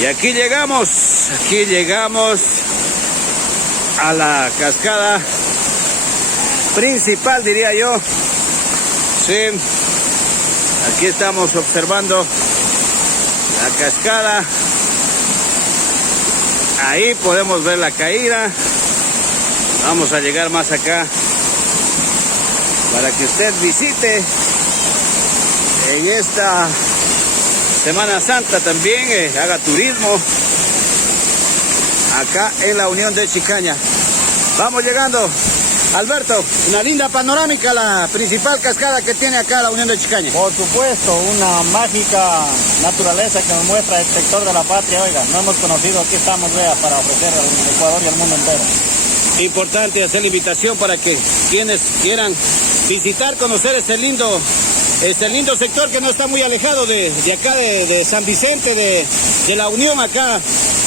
Y aquí llegamos a la cascada principal, diría yo. Sí, aquí estamos observando la cascada. Ahí podemos ver la caída. Vamos a llegar más acá para que usted visite en esta Semana Santa también, haga turismo acá en la Unión de Chicaña. Vamos llegando, Alberto, una linda panorámica, la principal cascada que tiene acá la Unión de Chicaña. Por supuesto, una mágica naturaleza que nos muestra el sector de la patria. Oiga, no hemos conocido, aquí estamos, vea, para ofrecer al Ecuador y al mundo entero. Importante hacer la invitación para que quienes quieran visitar, conocer este lindo sector que no está muy alejado de acá de San Vicente, de la Unión, acá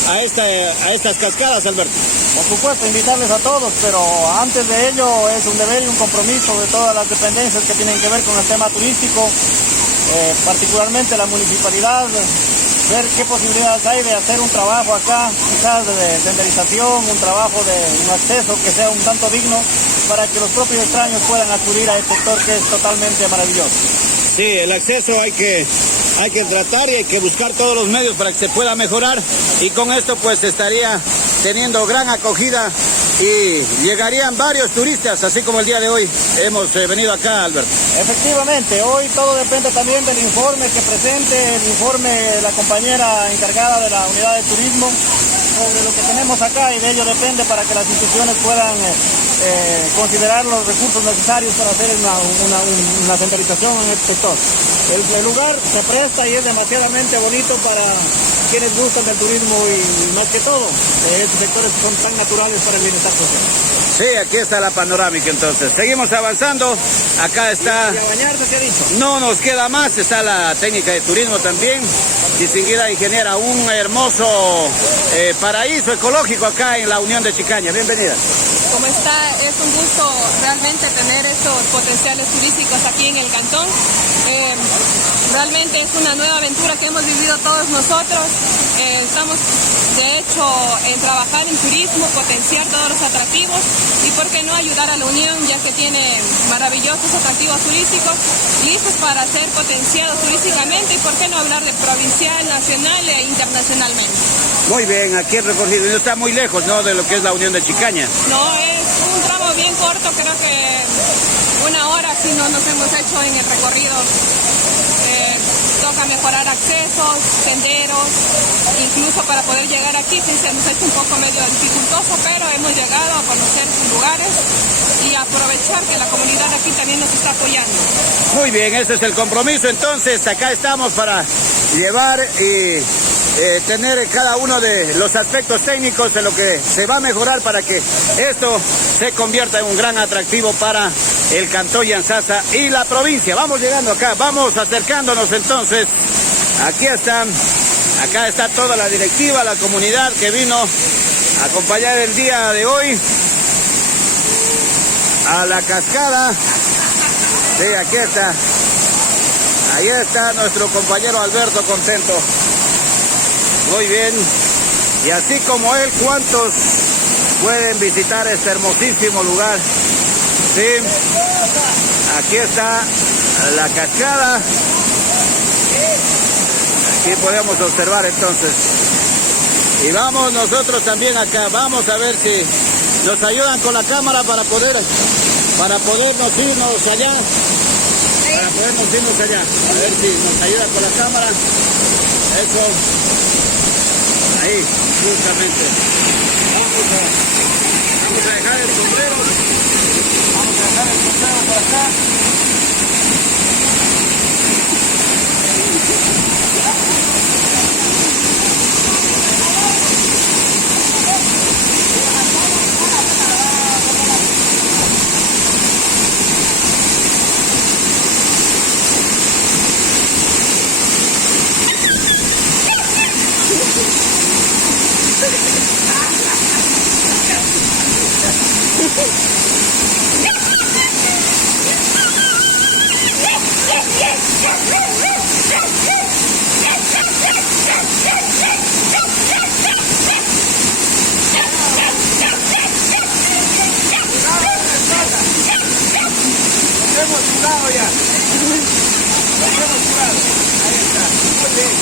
a estas cascadas, Alberto. Por supuesto, invitarles a todos, pero antes de ello es un deber y un compromiso de todas las dependencias que tienen que ver con el tema turístico, particularmente la municipalidad, ver qué posibilidades hay de hacer un trabajo acá, quizás de senderización, un trabajo de un acceso que sea un tanto digno para que los propios extraños puedan acudir a este sector que es totalmente maravilloso. Sí, el acceso hay que tratar y hay que buscar todos los medios para que se pueda mejorar, y con esto pues estaría teniendo gran acogida y llegarían varios turistas, así como el día de hoy hemos venido acá, Alberto. Efectivamente, hoy todo depende también del informe que presente, el informe de la compañera encargada de la unidad de turismo sobre lo que tenemos acá, y de ello depende para que las instituciones puedan considerar los recursos necesarios para hacer una senderización en este sector. El lugar se presta y es demasiadamente bonito para quienes gustan del turismo y más que todo, estos sectores son tan naturales para el bienestar social. Sí, aquí está la panorámica entonces. Seguimos avanzando. Acá está... ¿Y a bañarse se ha dicho? No nos queda más. Está la técnica de turismo también. Distinguida ingeniera, un hermoso paraíso ecológico acá en la Unión de Chicaña. Bienvenida. ¿Cómo está? Es un gusto realmente tener estos potenciales turísticos aquí en el cantón. Realmente es una nueva aventura que hemos vivido todos nosotros. Estamos, de hecho, en trabajar en turismo, potenciar todos los atractivos y, por qué no, ayudar a la Unión, ya que tiene maravillosos atractivos turísticos listos para ser potenciados turísticamente, y, por qué no, hablar de provincial, nacional e internacionalmente. Muy bien, aquí el recorrido no está muy lejos, ¿no?, de lo que es la Unión de Chicaña. No, es un tramo bien corto, creo que 1 hora si no nos hemos hecho en el recorrido. Toca mejorar accesos, senderos, incluso para poder llegar aquí sí se nos ha hecho un poco medio dificultoso, pero hemos llegado a conocer sus lugares y aprovechar que la comunidad aquí también nos está apoyando. Muy bien, ese es el compromiso. Entonces acá estamos para llevar y tener cada uno de los aspectos técnicos en lo que se va a mejorar para que esto se convierta en un gran atractivo para el Cantón Yantzaza y la provincia. Vamos llegando acá, vamos acercándonos entonces. Aquí están, acá está toda la directiva, la comunidad que vino a acompañar el día de hoy a la cascada. Sí, aquí está. Ahí está nuestro compañero Alberto contento. Muy bien. Y así como él, ¿cuántos pueden visitar este hermosísimo lugar? Sí. Aquí está la cascada. Aquí podemos observar entonces. Y vamos nosotros también acá. Vamos a ver si nos ayudan con la cámara para podernos irnos allá. Para podernos irnos allá. A ver si nos ayuda con la cámara. Eso. Ahí, justamente. Vamos a dejar el sombrero. Vamos a dejar el sombrero por acá. Lo hemos jugado ya. Lo hemos jugado. Ahí está. Muy bien.